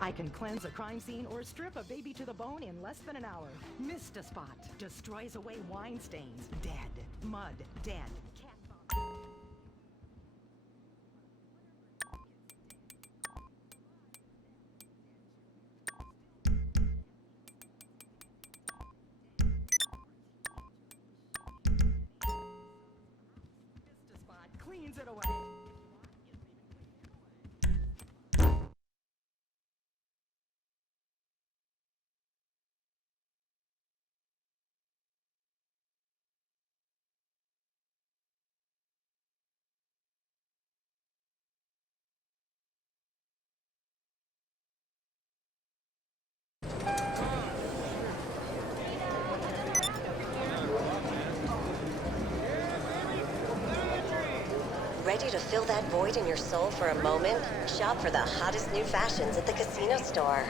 I can cleanse a crime scene or strip a baby to the bone in less than an hour. Mist-A-Spot destroys away wine stains. Dead. Mud. Dead. Cat vomit. Mist-A-Spot cleans it away. Ready to fill that void in your soul for a moment? Shop for the hottest new fashions at the Casino Store.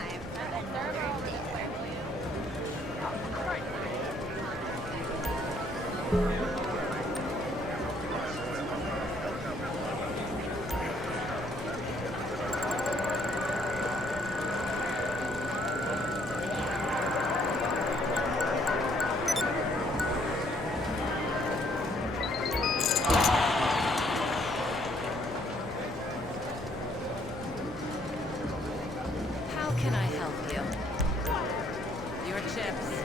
How can I help you? Your chips.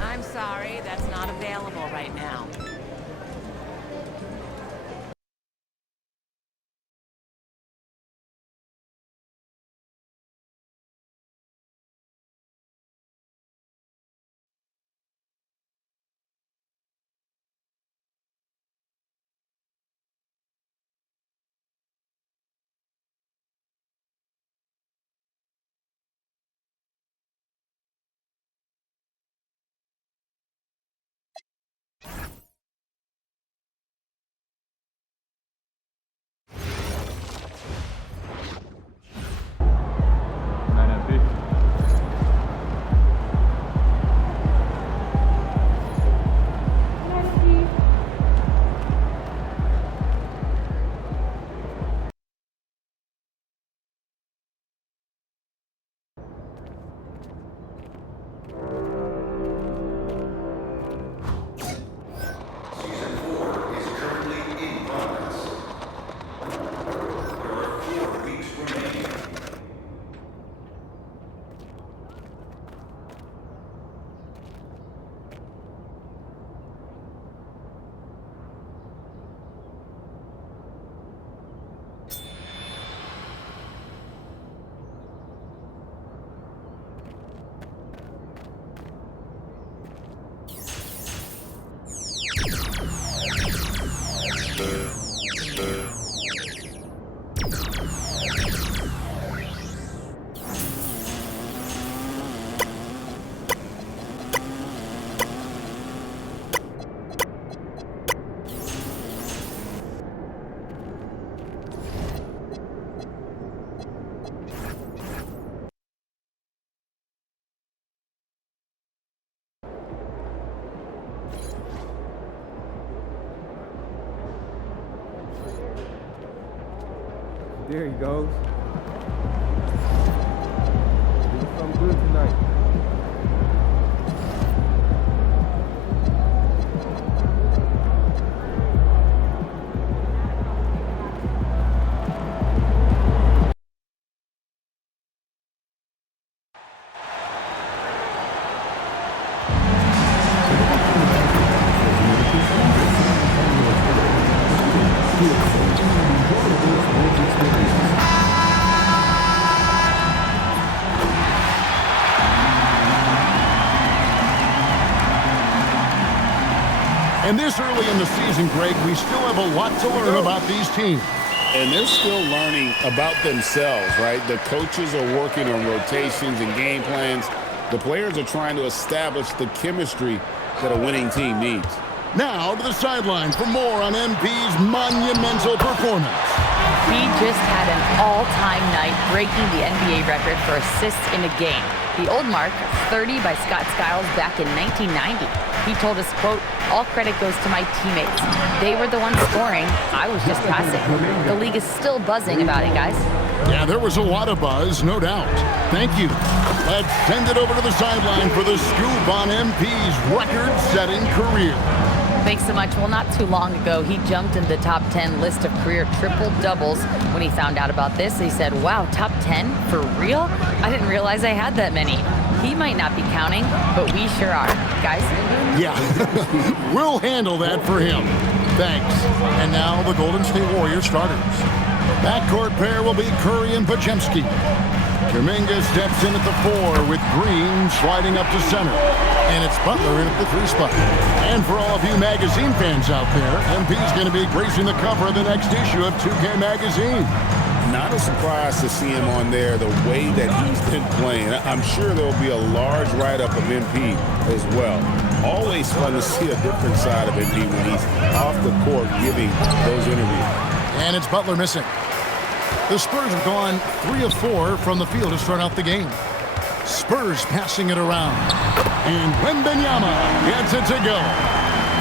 I'm sorry, that's not available right now. There he goes. Doing something good tonight. And this early in the season, Greg, we still have a lot to learn about these teams. And they're still learning about themselves, right? The coaches are working on rotations and game plans. The players are trying to establish the chemistry that a winning team needs. Now to the sidelines for more on MP's monumental performance. He just had an all-time night, breaking the NBA record for assists in a game. The old mark, 30 by Scott Skiles back in 1990. He told us, quote, "All credit goes to my teammates. They were the ones scoring. I was just passing." The league is still buzzing about it, guys. Yeah, there was a lot of buzz, no doubt. Thank you. Let's send it over to the sideline for the scoop on MP's record-setting career. Thanks so much. Well, not too long ago, he jumped in the top 10 list of career triple-doubles. When he found out about this, he said, "Wow, top 10? For real? I didn't realize I had that many." He might not be counting, but we sure are. Guys? Yeah, we'll handle that for him. Thanks. And now the Golden State Warriors starters. Backcourt pair will be Curry and Podziemski. Kuminga steps in at the 4 with Green sliding up to center. And it's Butler in at the 3 spot. And for all of you magazine fans out there, MP's going to be gracing the cover of the next issue of 2K Magazine. Not a surprise to see him on there the way that he's been playing. I'm sure there will be a large write-up of MP as well. Always fun to see a different side of MP when he's off the court giving those interviews. And it's Butler missing. The Spurs have gone 3 of 4 from the field to start out the game. Spurs passing it around. And Wembanyama gets it to go.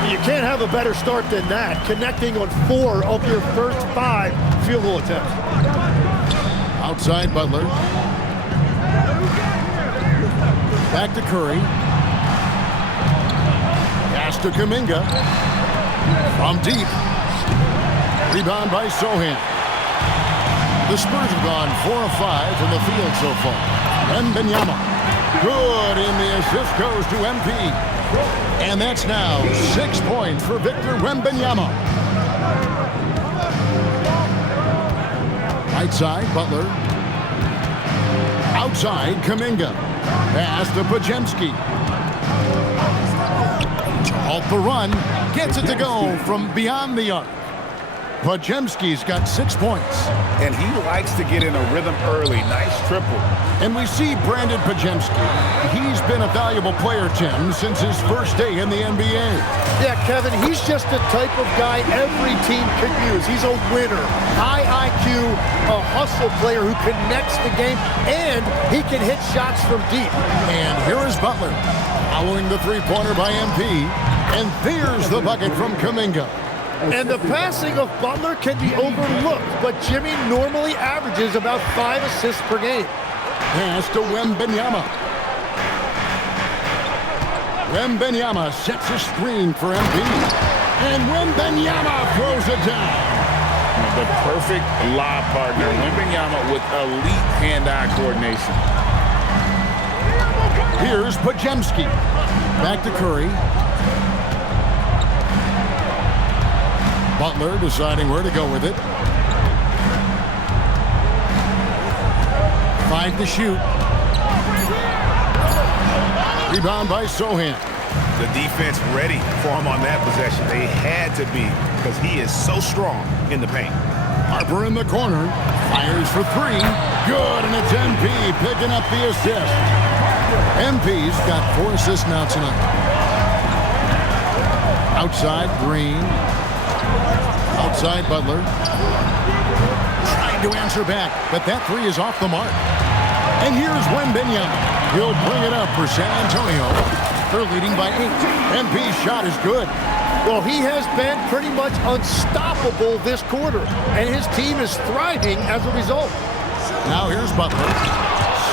You can't have a better start than that, connecting on 4 of your first 5 field goal attempts. Outside Butler. Back to Curry. Pass to Kuminga. From deep. Rebound by Sohan. The Spurs have gone 4 of 5 from the field so far. Wembanyama. Good, and the assist goes to MP. And that's now 6 points for Victor Wembanyama. Right side, Butler. Outside, Kuminga. Pass to Podziemski. Off the run. Gets it to go from beyond the arc. Podziemski's got 6 points. And he likes to get in a rhythm early. Nice triple. And we see Brandon Podziemski. He's been a valuable player, Tim, since his first day in the NBA. Yeah, Kevin, he's just the type of guy every team could use. He's a winner, high IQ, a hustle player who connects the game, and he can hit shots from deep. And here is Butler, following the three-pointer by MP. And there's the bucket from Kuminga. And the passing of Butler can be overlooked, but Jimmy normally averages about 5 assists per game. Pass to Wembanyama. Wembanyama sets a screen for MP. And Wembanyama throws it down. The perfect lob partner. Wembanyama with elite hand-eye coordination. Here's Podziemski. Back to Curry. Butler deciding where to go with it. 5 to shoot. Rebound by Sohan. The defense ready for him on that possession. They had to be because he is so strong in the paint. Harper in the corner. Fires for 3. Good, and it's MP picking up the assist. MP's got 4 assists now tonight. Outside, Green. Outside, Butler. Trying to answer back, but that 3 is off the mark. And here's Wembanyama. He'll bring it up for San Antonio. They're leading by 8. MP's shot is good. Well, he has been pretty much unstoppable this quarter, and his team is thriving as a result. Now here's Butler.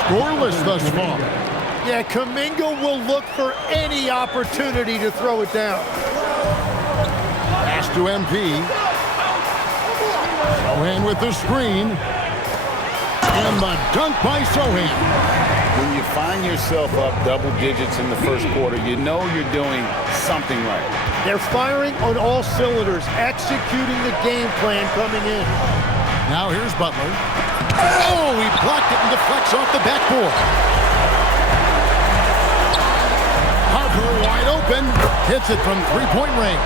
Scoreless thus far. Yeah, Kuminga will look for any opportunity to throw it down. Pass to MP. Sohan with the screen. And the dunk by Sohan. When you find yourself up double digits in the first quarter, you know you're doing something right. They're firing on all cylinders, executing the game plan coming in. Now here's Butler. Oh, he blocked it and deflects off the backboard. Harper wide open. Hits it from three-point range.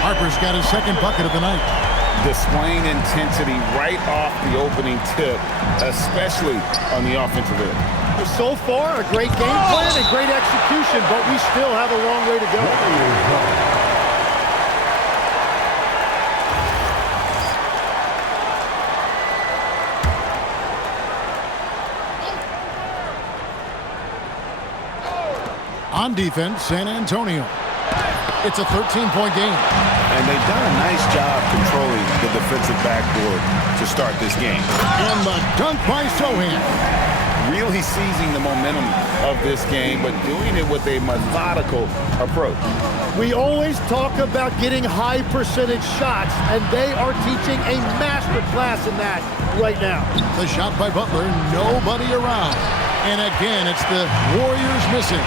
Harper's got his second bucket of the night. Displaying intensity right off the opening tip, especially on the offensive end. So far, a great game plan and great execution, but we still have a long way to go. On defense, San Antonio. It's a 13-point game. And they've done a nice job controlling the defensive backboard to start this game. And the dunk by Sochan. Really seizing the momentum of this game, but doing it with a methodical approach. We always talk about getting high percentage shots, and they are teaching a master class in that right now. The shot by Butler, nobody around. And again, it's the Warriors missing.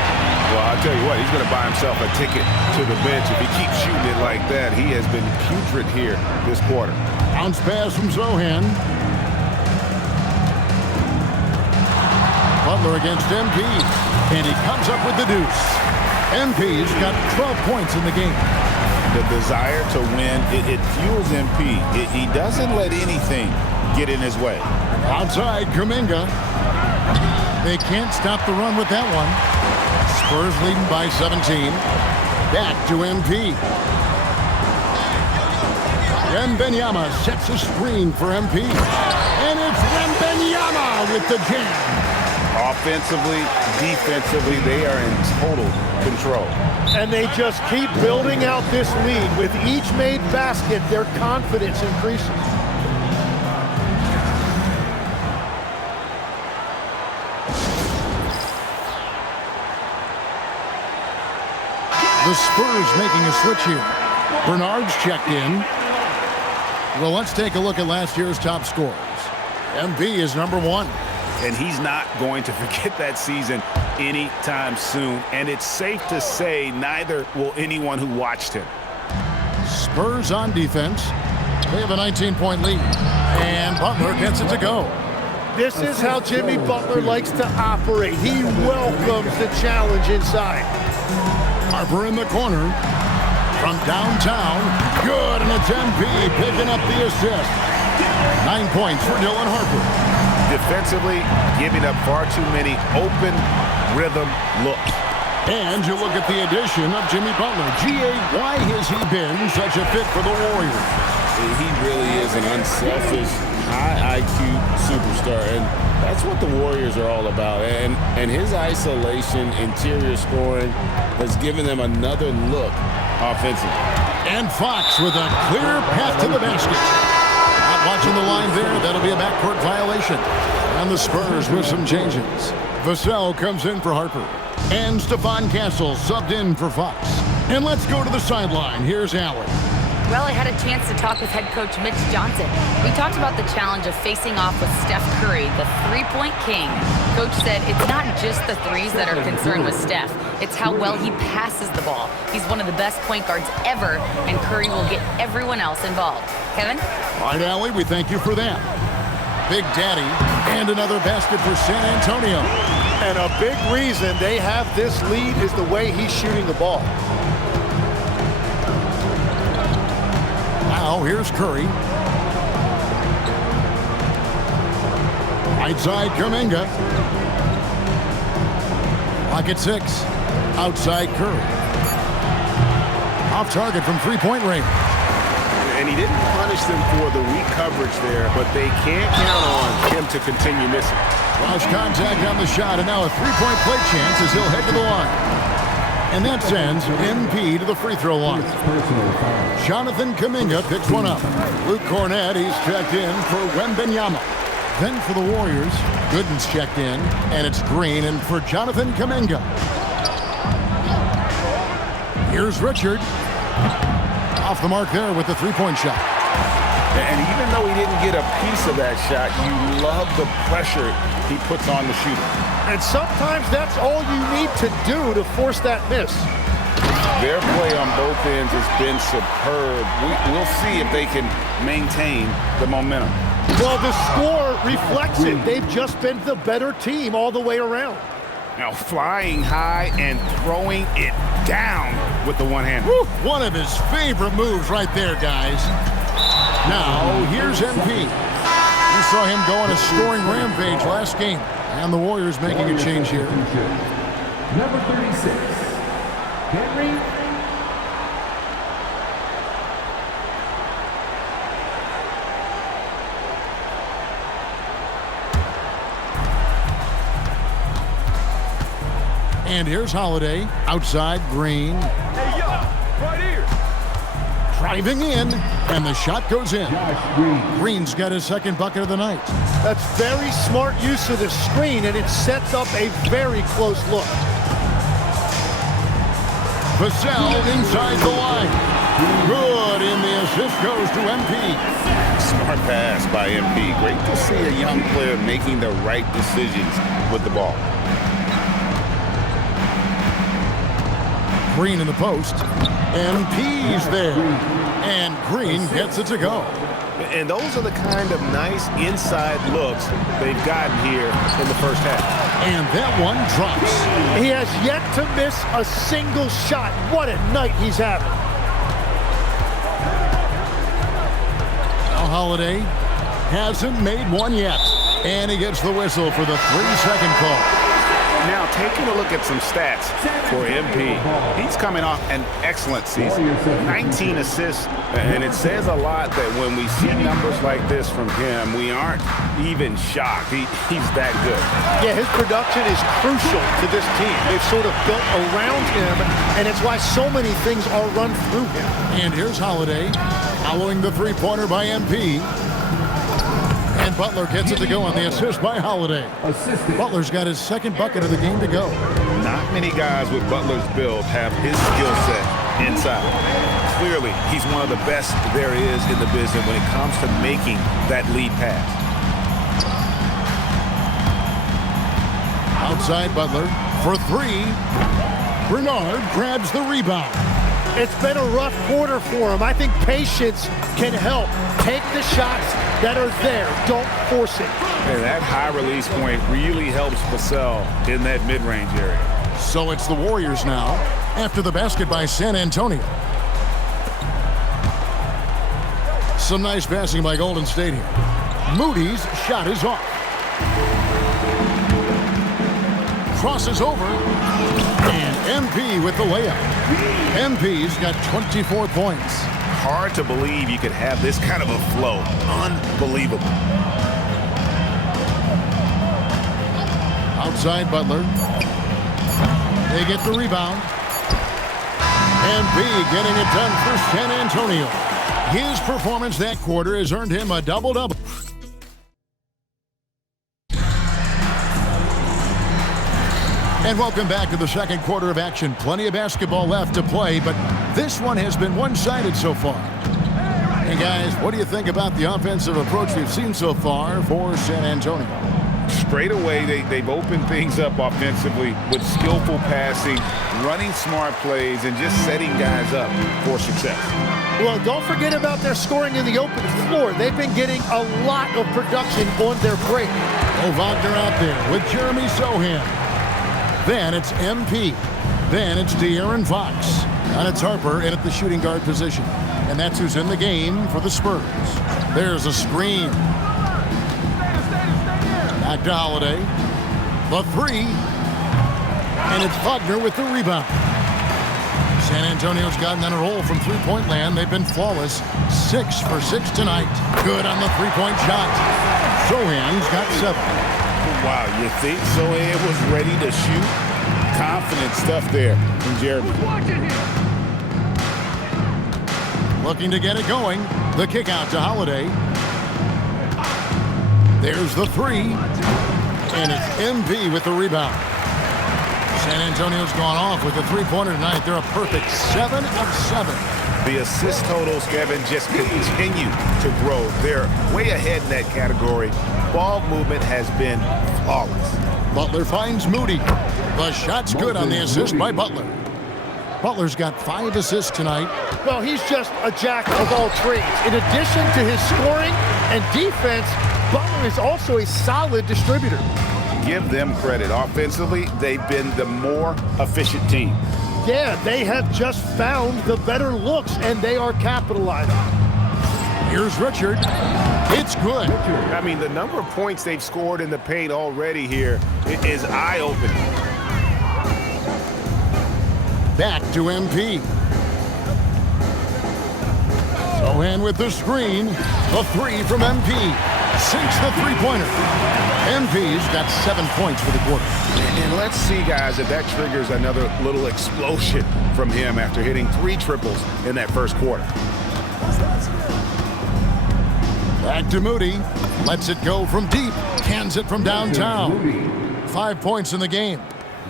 Well, I'll tell you what, he's going to buy himself a ticket to the bench. If he keeps shooting it like that, he has been putrid here this quarter. Bounce pass from Sochan. Butler against MP. And he comes up with the deuce. MP's got 12 points in the game. The desire to win, it fuels MP. He doesn't let anything get in his way. Outside, Kuminga. They can't stop the run with that one. Spurs leading by 17. Back to MP. Wembanyama sets a screen for MP. And it's Wembanyama with the jam. Offensively, defensively, they are in total control. And they just keep building out this lead. With each made basket, their confidence increases. The Spurs making a switch here. Bernard's checked in. Well, let's take a look at last year's top scorers. MP is number 1. And he's not going to forget that season anytime soon. And it's safe to say neither will anyone who watched him. Spurs on defense. They have a 19-point lead. And Butler gets it to go. This is how Jimmy Butler likes to operate. He welcomes the challenge inside. Harper in the corner. From downtown. Good, and it's MP picking up the assist. 9 points for Dylan Harper. Defensively, giving up far too many open rhythm looks. And you look at the addition of Jimmy Butler. G.A., why has he been such a fit for the Warriors? He really is an unselfish, high IQ superstar, and that's what the Warriors are all about. And his isolation, interior scoring has given them another look offensively. And Fox with a clear path to the basket. Not watching the line there. That'll be a backcourt violation. And the Spurs with some changes. Vassell comes in for Harper. And Stephon Castle subbed in for Fox. And let's go to the sideline. Here's Allen. Well, I had a chance to talk with head coach Mitch Johnson. We talked about the challenge of facing off with Steph Curry, the three-point king. Coach said it's not just the threes that are concerned with Steph. It's how well he passes the ball. He's one of the best point guards ever, and Curry will get everyone else involved. Kevin? All right, Allie, we thank you for that. Big Daddy, and another basket for San Antonio. And a big reason they have this lead is the way he's shooting the ball. Now, here's Curry. Right side, Kuminga. Clock at 6. Outside, Curry. Off target from three-point range. And he didn't punish them for the weak coverage there, but they can't count on him to continue missing. Lost contact on the shot, and now a three-point play chance as he'll head to the line. And that sends MP to the free throw line. Jonathan Kuminga picks one up. Luke Cornett, he's checked in for Wembanyama. Then for the Warriors, Gooden's checked in, and it's Green, and for Jonathan Kuminga. Here's Richard. Off the mark there with the three-point shot. And even though he didn't get a piece of that shot, you love the pressure he puts on the shooter. And sometimes that's all you need to do to force that miss. Their play on both ends has been superb. We'll see if they can maintain the momentum. Well, the score reflects it. They've just been the better team all the way around. Now flying high and throwing it down with the one-hand. One of his favorite moves right there, guys. Now, here's MP. You saw him go on a scoring rampage last game. And the Warriors making a change here. Number 36, Henry. And here's Holiday. Outside, Green. Hey, yo, right here. Driving in, and the shot goes in. Green's got his second bucket of the night. That's very smart use of the screen, and it sets up a very close look. Vassell inside the line. Good, and the assist goes to MP. Smart pass by MP. Great to see a young player making the right decisions with the ball. Green in the post. MP's there. And Green gets it to go. And those are the kind of nice inside looks they've gotten here in the first half. And that one drops. He has yet to miss a single shot. What a night he's having. Now Holiday hasn't made one yet. And he gets the whistle for the 3-second call. Now, taking a look at some stats for MP, he's coming off an excellent season. 19 assists, and it says a lot that when we see numbers like this from him, we aren't even shocked. He's that good. Yeah, his production is crucial to this team. They've sort of built around him, and it's why so many things are run through him. And here's Holiday, following the three-pointer by MP. And Butler gets it to go on the assist by Holiday. Butler's got his second bucket of the game to go. Not many guys with Butler's build have his skill set inside. Clearly, he's one of the best there is in the business when it comes to making that lead pass. Outside Butler for three. Bernard grabs the rebound. It's been a rough quarter for him. I think patience can help. Take the shots that are there. Don't force it. And that high release point really helps Vassell in that mid-range area. So it's the Warriors now after the basket by San Antonio. Some nice passing by Golden State here. Moody's shot is off. Crosses over. And MP with the layup. MP's got 24 points. Hard to believe you could have this kind of a flow. Unbelievable. Outside Butler. They get the rebound. MP getting it done for San Antonio. His performance that quarter has earned him a double-double. And welcome back to the second quarter of action. Plenty of basketball left to play, but this one has been one-sided so far. Hey guys, what do you think about the offensive approach we've seen so far for San Antonio? Straight away, they've opened things up offensively with skillful passing, running smart plays, and just setting guys up for success. Well, don't forget about their scoring in the open floor. They've been getting a lot of production on their break. Oh, Wagner out there with Jeremy Sohan. Then it's MP. Then it's De'Aaron Fox. And it's Harper in at the shooting guard position. And that's who's in the game for the Spurs. There's a screen. Back to Holiday. The three. And it's Wagner with the rebound. San Antonio's gotten on a roll from three-point land. They've been flawless. 6 for 6 tonight. Good on the three-point shot. Sohan's got 7. Wow, you think Sohan was ready to shoot? Confident stuff there from Jeremy. Looking to get it going. The kick out to Holiday. There's the three. And it's MP with the rebound. San Antonio's gone off with a three-pointer tonight. They're a perfect 7 of 7. The assist totals, Kevin, just continue to grow. They're way ahead in that category. Ball movement has been flawless. Butler finds Moody. The shot's good on the assist by Butler. Butler's got 5 assists tonight. Well, he's just a jack of all trades. In addition to his scoring and defense, Butler is also a solid distributor. Give them credit. Offensively, they've been the more efficient team. Yeah, they have just found the better looks, and they are capitalizing. Here's Richard. It's good. I mean, the number of points they've scored in the paint already here is eye-opening. Back to MP. Sohan with the screen. The three from MP. Sinks the three-pointer. MP's got 7 points for the quarter. And let's see, guys, if that triggers another little explosion from him after hitting 3 triples in that first quarter. Back to Moody. Lets it go from deep. Cans it from downtown. 5 points in the game.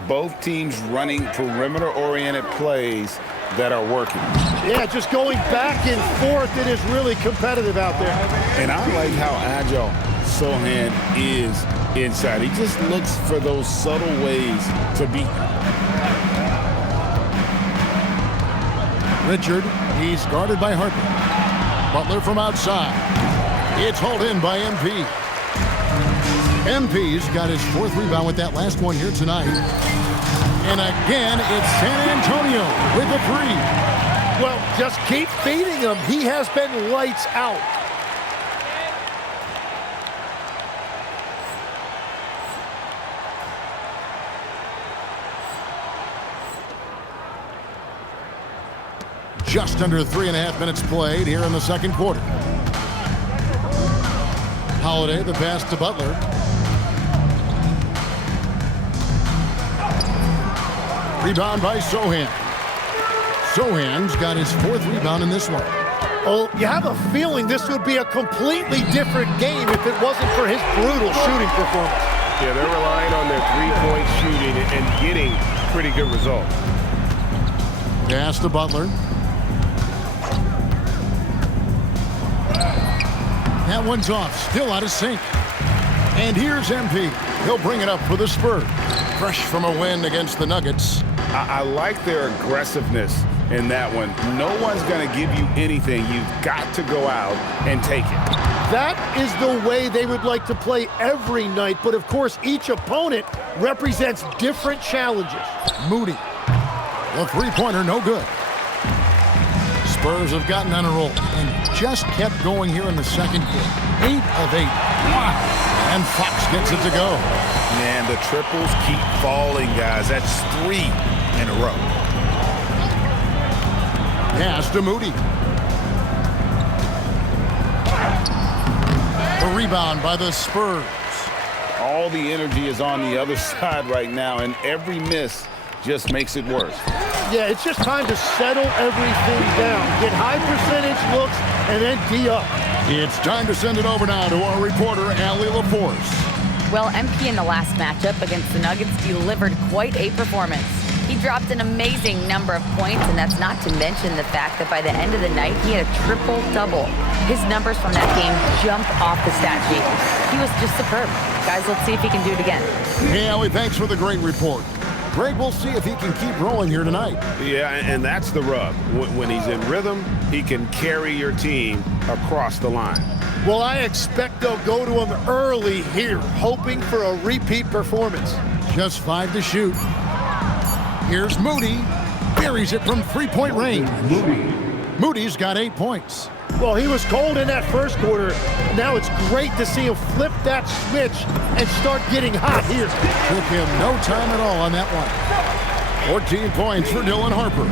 Both teams running perimeter-oriented plays that are working. Yeah, just going back and forth. It is really competitive out there. And I like how agile Sochan is inside. He just looks for those subtle ways to beat. Richard, he's guarded by Harper. Butler from outside. It's hauled in by MP. MP's got his 4th rebound with that last one here tonight. And again, it's San Antonio with a 3. Well, just keep feeding him. He has been lights out. Just under 3.5 minutes played here in the second quarter. Holiday, the pass to Butler. Rebound by Sochan. Sochan's got his 4th rebound in this one. Oh, you have a feeling this would be a completely different game if it wasn't for his brutal shooting performance. Yeah, they're relying on their 3-point shooting and getting pretty good results. Pass to Butler. That one's off, still out of sync. And here's MP. He'll bring it up for the Spurs. Fresh from a win against the Nuggets. I like their aggressiveness in that one. No one's going to give you anything. You've got to go out and take it. That is the way they would like to play every night, but of course each opponent represents different challenges. Moody. The 3-pointer, no good. Spurs have gotten on a roll and just kept going here in the second quarter. 8 of 8. Wow. And Fox gets it to go. Man, the triples keep falling, guys. That's 3 in a row. Pass to Moody. The rebound by the Spurs. All the energy is on the other side right now, and every miss just makes it worse. Yeah, it's just time to settle everything down. Get high percentage looks and then D up. It's time to send it over now to our reporter, Allie LaForce. Well, MP in the last matchup against the Nuggets delivered quite a performance. He dropped an amazing number of points, and that's not to mention the fact that by the end of the night, he had a triple-double. His numbers from that game jumped off the stat sheet. He was just superb. Guys, let's see if he can do it again. Hey, Allie, thanks for the great report. Greg, we'll see if he can keep rolling here tonight. Yeah, and that's the rub. When he's in rhythm, he can carry your team across the line. Well, I expect they'll go to him early here, hoping for a repeat performance. Just 5 to shoot. Here's Moody. Buries it from 3-point range. Moody's got 8 points. Well, he was cold in that first quarter. Now it's great to see him flip that switch and start getting hot here. Took him no time at all on that one. 14 points for Dylan Harper.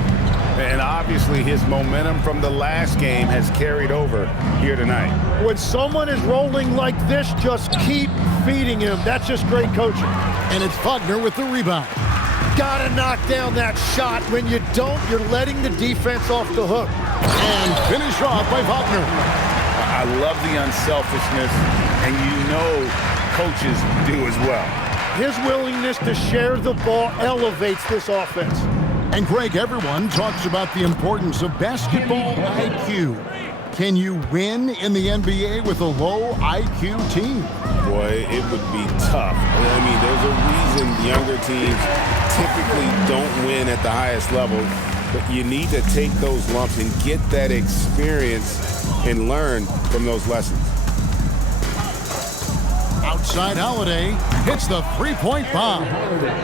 And obviously his momentum from the last game has carried over here tonight. When someone is rolling like this, just keep feeding him. That's just great coaching. And it's Wagner with the rebound. Gotta knock down that shot. When you don't, you're letting the defense off the hook. And finish off by Wagner. I love the unselfishness, and you know coaches do as well. His willingness to share the ball elevates this offense. And Greg, everyone talks about the importance of basketball IQ. Can you win in the NBA with a low IQ team? Boy, it would be tough. I mean, there's a reason younger teams typically don't win at the highest level, but you need to take those lumps and get that experience and learn from those lessons. Outside Holiday hits the 3-point bomb.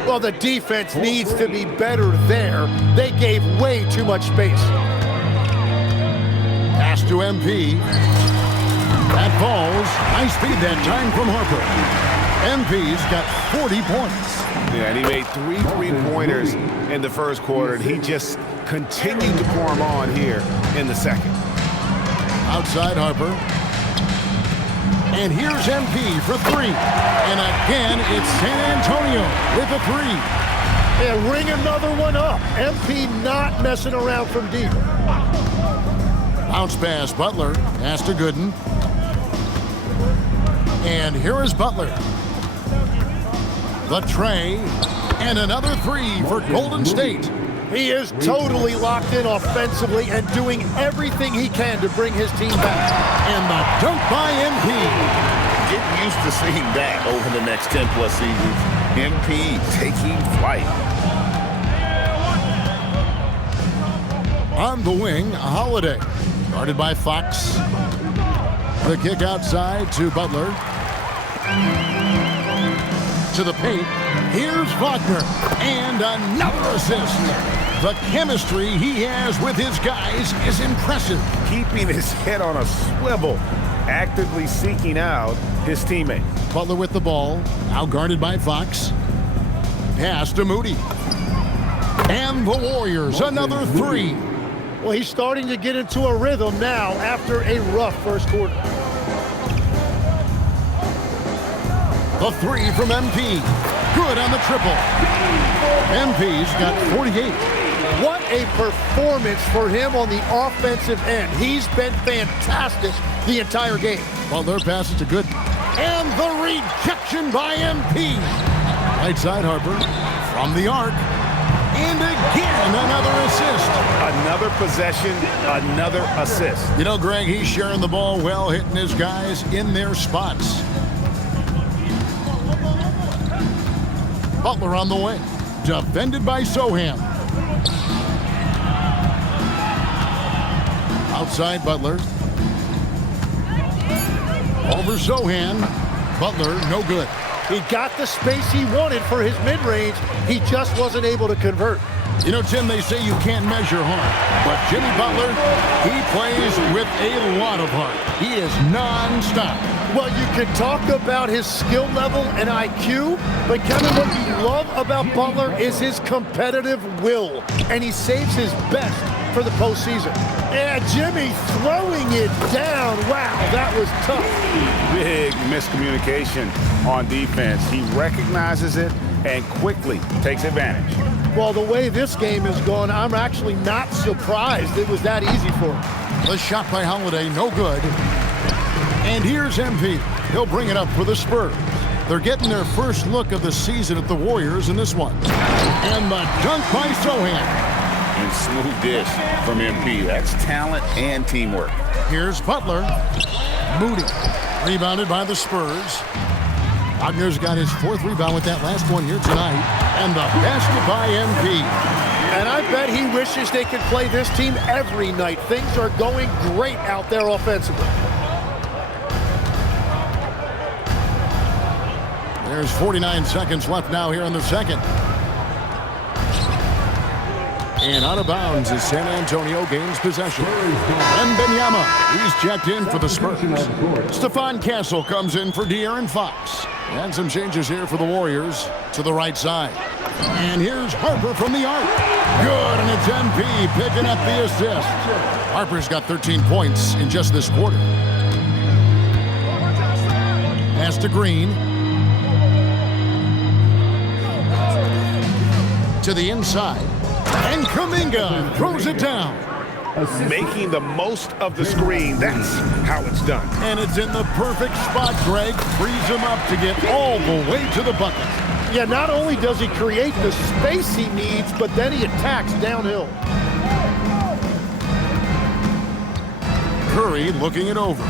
Well, the defense needs to be better there. They gave way too much space. Pass to MP. That falls. Nice feed that time from Harper. MP's got 40 points. Yeah, and he made 3 3-pointers in the first quarter, and he just continued to pour them on here in the second. Outside Harper. And here's MP for three. And again, it's San Antonio with a three. And ring another one up. MP not messing around from deep. Bounce pass, Butler. Pass to Gooden. And here is Butler. The tray. And another three for Golden State. He is totally locked in offensively and doing everything he can to bring his team back. And the dunk by MP. Get used to seeing that over the next 10-plus seasons. MP taking flight. On the wing, Holiday. Guarded by Fox. The kick outside to Butler. To the paint. Here's Wagner. And another assist. The chemistry he has with his guys is impressive. Keeping his head on a swivel. Actively seeking out his teammate. Butler with the ball. Now guarded by Fox. Pass to Moody. And the Warriors, another three. Well, he's starting to get into a rhythm now after a rough first quarter. The three from MP. Good on the triple. MP's got 48. What a performance for him on the offensive end. He's been fantastic the entire game. Butler passes to Gooden. And the rejection by MP. Right side Harper from the arc. And again, another assist. Another possession, another assist. You know, Greg, he's sharing the ball well, hitting his guys in their spots. Butler on the wing. Defended by Soham. Outside Butler. Over Sohan. Butler, no good. He got the space he wanted for his mid-range. He just wasn't able to convert. You know, Tim, they say you can't measure heart. But Jimmy Butler, he plays with a lot of heart. He is non-stop. Well, you can talk about his skill level and IQ, but Kevin, what you love about Butler is his competitive will, and he saves his best for the postseason. Yeah, Jimmy throwing it down. Wow, that was tough. Big miscommunication on defense. He recognizes it and quickly takes advantage. Well, the way this game is going, I'm actually not surprised it was that easy for him. The shot by Holiday, no good. And here's MP. He'll bring it up for the Spurs. They're getting their first look of the season at the Warriors in this one. And the dunk by Sohan. And smooth dish from MP. That's talent and teamwork. Here's Butler. Moody. Rebounded by the Spurs. Wagner's got his fourth rebound with that last one here tonight. And the basket by MP. And I bet he wishes they could play this team every night. Things are going great out there offensively. There's 49 seconds left now here in the second. And out of bounds as San Antonio gains possession. Wembanyama, he's checked in for the Spurs. Stephon Castle comes in for De'Aaron Fox. And some changes here for the Warriors to the right side. And here's Harper from the arc. Good, and it's MP picking up the assist. Harper's got 13 points in just this quarter. Pass to Green. To the inside. And Kuminga throws it down. Making the most of the screen. That's how it's done. And it's in the perfect spot, Greg. Frees him up to get all the way to the bucket. Yeah, not only does he create the space he needs, but then he attacks downhill. Curry looking it over.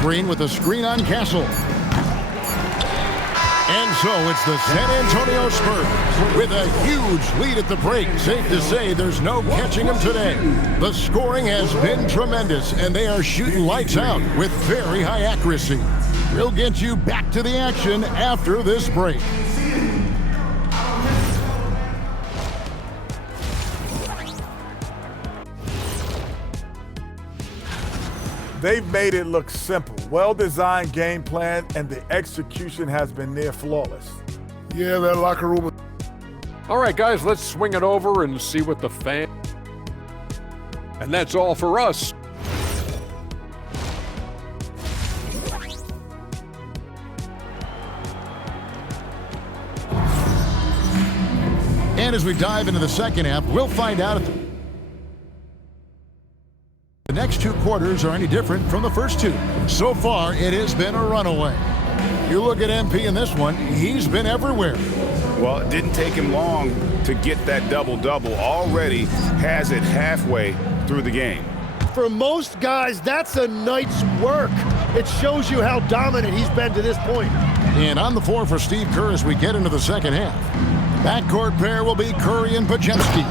Green with a screen on Castle. And so it's the San Antonio Spurs with a huge lead at the break. Safe to say there's no catching them today. The scoring has been tremendous, and they are shooting lights out with very high accuracy. We'll get you back to the action after this break. They've made it look simple. Well-designed game plan, and the execution has been near flawless. Yeah, that locker room. All right, guys, let's swing it over and see what the fan. And that's all for us. And as we dive into the second half, we'll find out if the next two quarters are any different from the first two. So far, it has been a runaway. You look at MP in this one, he's been everywhere. Well, it didn't take him long to get that double-double. Already has it halfway through the game. For most guys, that's a night's work. It shows you how dominant he's been to this point. And on the floor for Steve Kerr as we get into the second half. Backcourt pair will be Curry and Podziemski.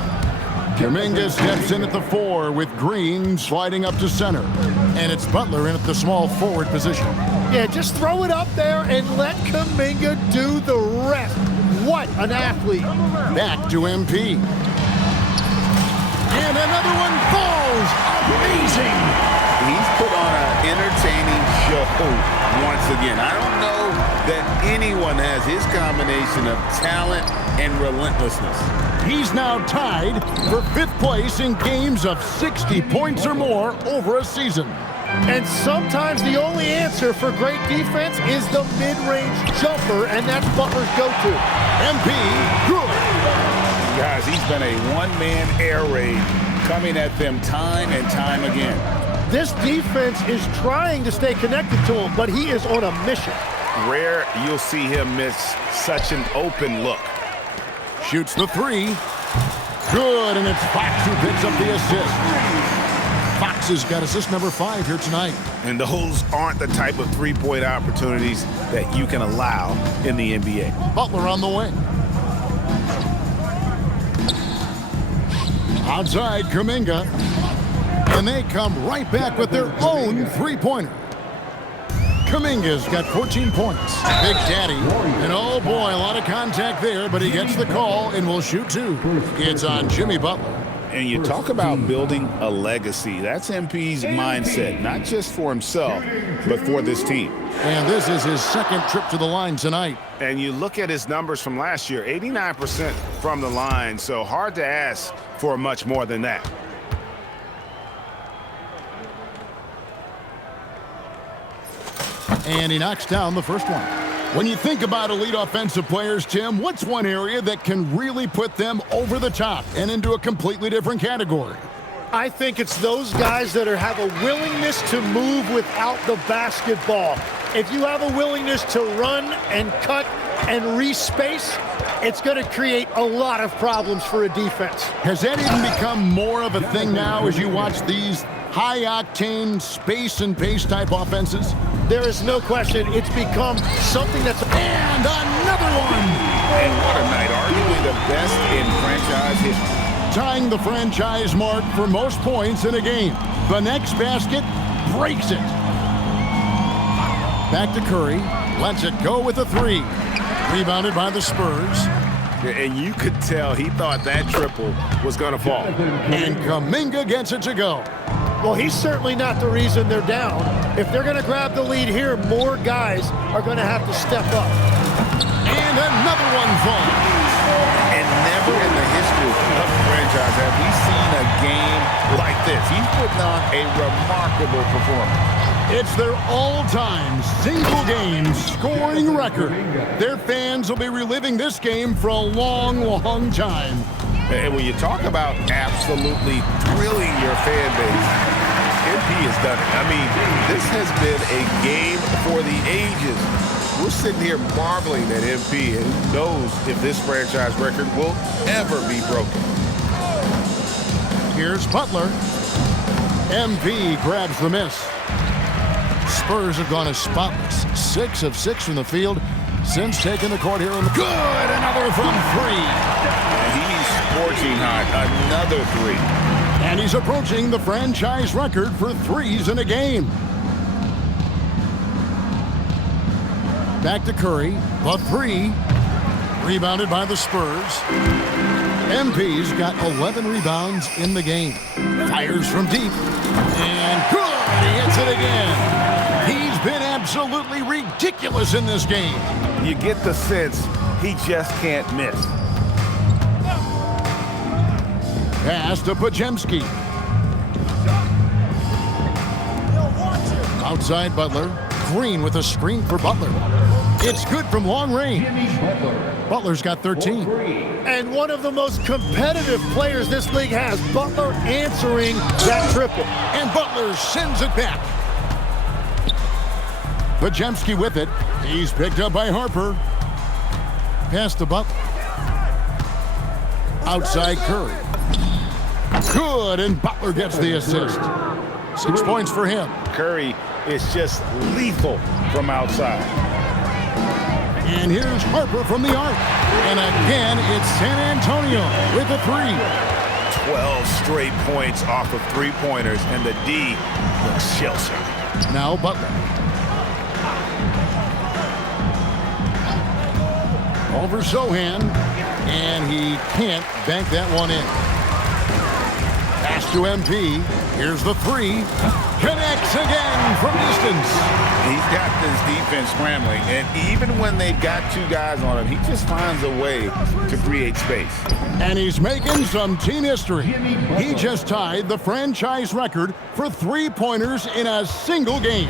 Kuminga steps in at the 4 with Green sliding up to center. And it's Butler in at the small forward position. Yeah, just throw it up there and let Kuminga do the rest. What an athlete. Back to MP. And another one falls. Amazing. He's put on an entertaining show once again. I don't know that anyone has his combination of talent and relentlessness. He's now tied for 5th place in games of 60 points or more over a season. And sometimes the only answer for great defense is the mid-range jumper, and that's Butler's go-to. MP, good. Guys, he's been a one-man air raid coming at them time and time again. This defense is trying to stay connected to him, but he is on a mission. Rare you'll see him miss such an open look. Shoots the 3. Good, and it's Fox who picks up the assist. Fox has got assist number 5 here tonight. And those aren't the type of three-point opportunities that you can allow in the NBA. Butler on the wing. Outside, Kuminga. And they come right back with their own three-pointer. Kuminga's got 14 points. Big Daddy. And oh boy, a lot of contact there, but he gets the call and will shoot 2. It's on Jimmy Butler. And you talk about building a legacy. That's MP's mindset, not just for himself, but for this team. And this is his second trip to the line tonight. And you look at his numbers from last year, 89% from the line, so hard to ask for much more than that. And he knocks down the first one. When you think about elite offensive players, Tim, what's one area that can really put them over the top and into a completely different category? I think it's those guys that have a willingness to move without the basketball. If you have a willingness to run and cut and re-space, it's going to create a lot of problems for a defense. Has that even become more of a thing now as you watch these high-octane space and pace type offenses? There is no question. It's become something that's... And another one! And what a night. Arguably the best in franchise history. Tying the franchise mark for most points in a game. The next basket breaks it. Back to Curry. Lets it go with a 3. Rebounded by the Spurs. And you could tell he thought that triple was going to fall. And Kuminga gets it to go. Well, he's certainly not the reason they're down. If they're going to grab the lead here, more guys are going to have to step up. And another one falls. And never in the history of the franchise have we seen a game like this. He's putting on a remarkable performance. It's their all-time single-game scoring record. Their fans will be reliving this game for a long, long time. And when you talk about absolutely thrilling your fan base, MP has done it. I mean, this has been a game for the ages. We're sitting here marveling at MP, and who knows if this franchise record will ever be broken. Here's Butler. MP grabs the miss. Spurs have gone as spotless. 6 of 6 from the field since taking the court here. Good! Another from 3. And he's scorching hot. Another 3. And he's approaching the franchise record for threes in a game. Back to Curry. The 3. Rebounded by the Spurs. MP's got 11 rebounds in the game. Fires from deep. And good! He hits it again. He's been absolutely ridiculous in this game. You get the sense he just can't miss. Pass to Podziemski. Outside Butler. Green with a screen for Butler. It's good from long range. Butler's got 13. And one of the most competitive players this league has, Butler answering that triple. And Butler sends it back. Podziemski with it. He's picked up by Harper. Pass to Butler. Outside Curry. Good, and Butler gets the assist. 6 points for him. Curry is just lethal from outside. And here's Harper from the arc. And again, it's San Antonio with a 3. 12 straight points off of three-pointers, and the D looks shell-shocked. Now Butler. Over Sohan, and he can't bank that one in. Pass to MP. Here's the 3. Connects again from distance. He's got this defense scrambling, and even when they've got 2 guys on him, he just finds a way to create space. And he's making some team history. He just tied the franchise record for 3-pointers in a single game.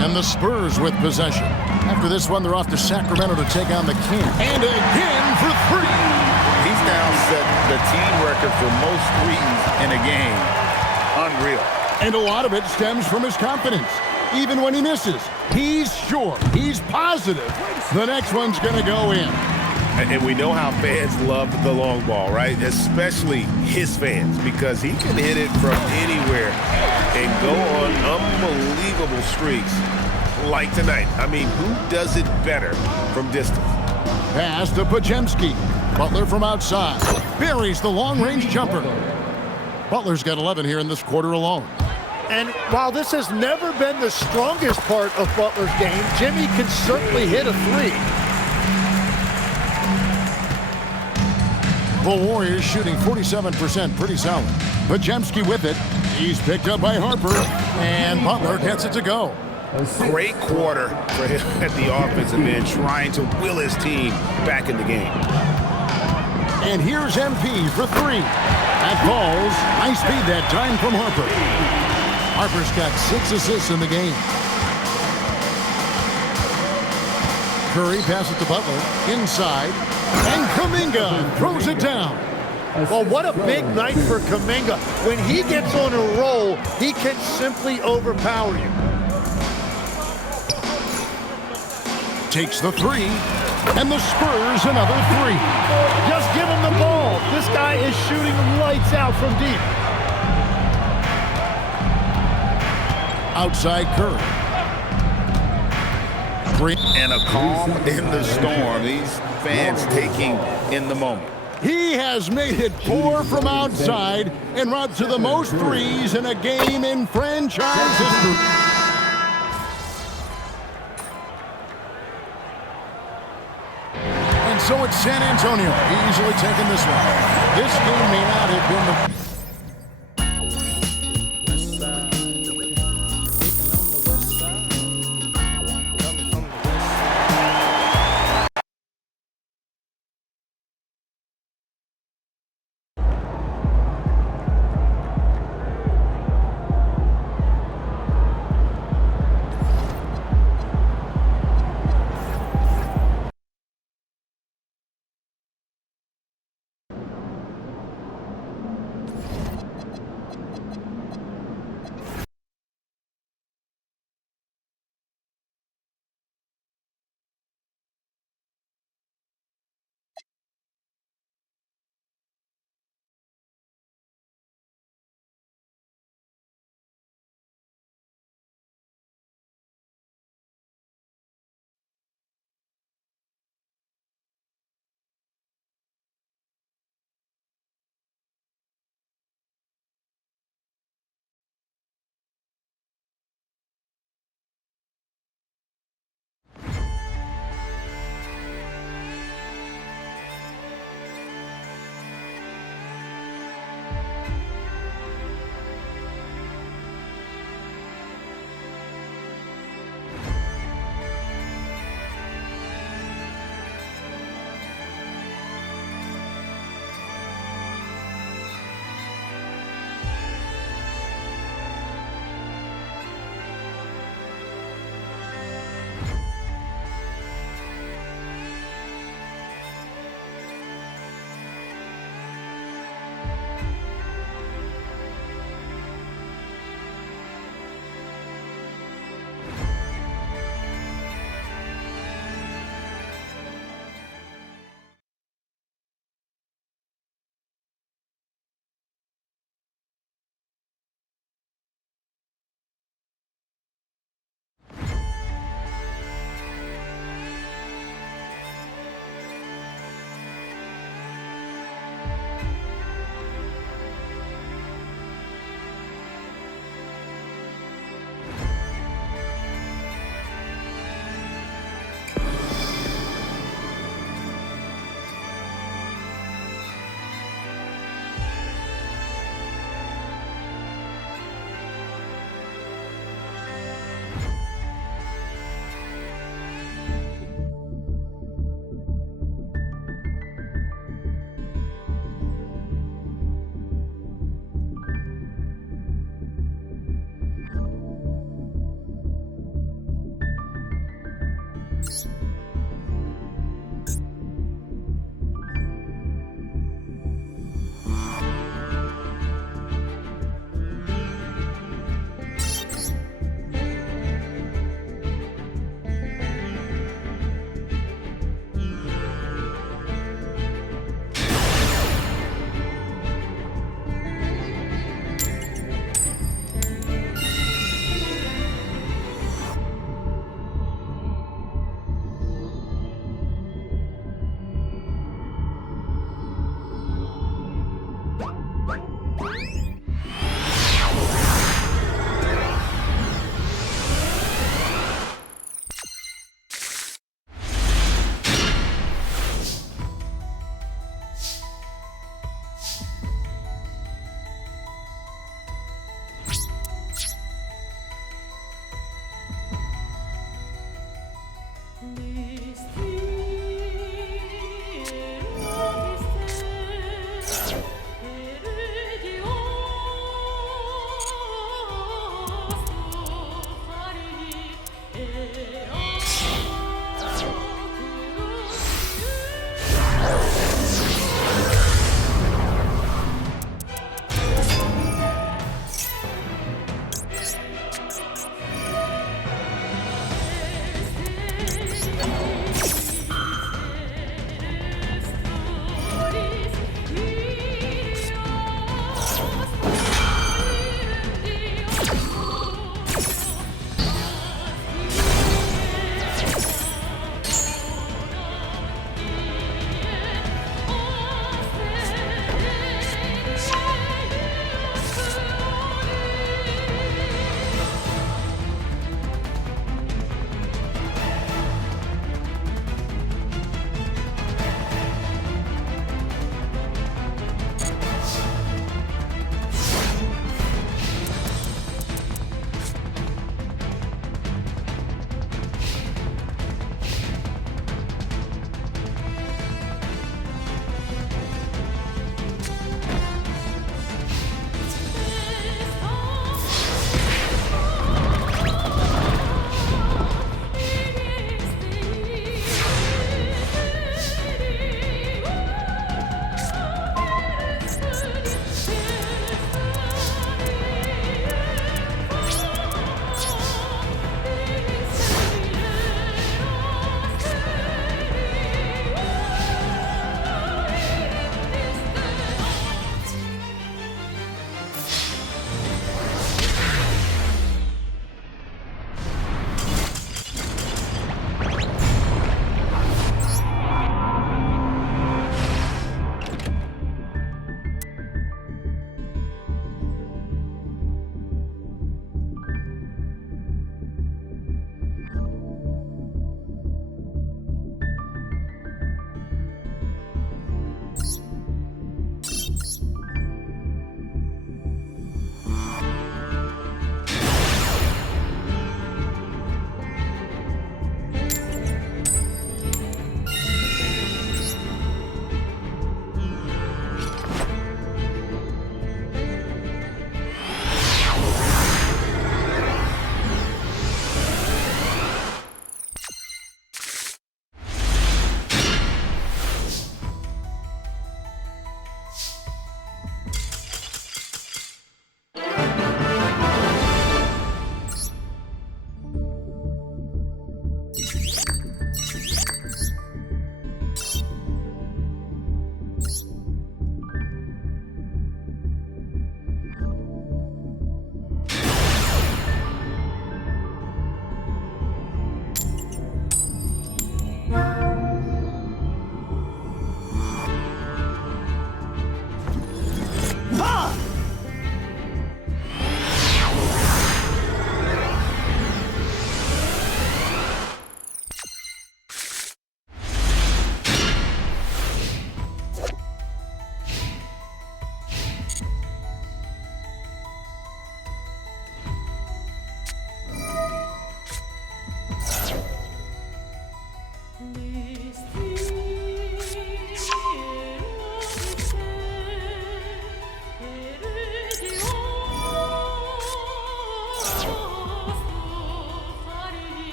And the Spurs with possession. After this one, they're off to Sacramento to take on the Kings. And again for 3. He's now set the team record for most threes in a game. Unreal. And a lot of it stems from his confidence. Even when he misses, he's sure, he's positive the next one's going to go in. And we know how fans love the long ball, right? Especially his fans, because he can hit it from anywhere and go on unbelievable streaks like tonight. I mean, who does it better from distance? Pass to Podziemski. Butler from outside. Buries the long-range jumper. Butler's got 11 here in this quarter alone. And while this has never been the strongest part of Butler's game, Jimmy can certainly hit a 3. The Warriors shooting 47%, pretty solid. Podziemski with it. He's picked up by Harper, and Butler gets it to go. Great quarter for him at the offensive end, trying to will his team back in the game. And here's MP for 3. That falls. High speed that time from Harper. Harper's got 6 assists in the game. Curry passes to Butler. Inside. And Kuminga throws it down. Well, what a big night for Kuminga. When he gets on a roll, he can simply overpower you. Takes the 3. And the Spurs another 3. Just give him the ball. This guy is shooting lights out from deep. Outside Curry. And a calm in the storm. These fans taking in the moment. He has made it 4 from outside en route to the most threes in a game in franchise history. And so it's San Antonio easily taking this one. This game may not have been the...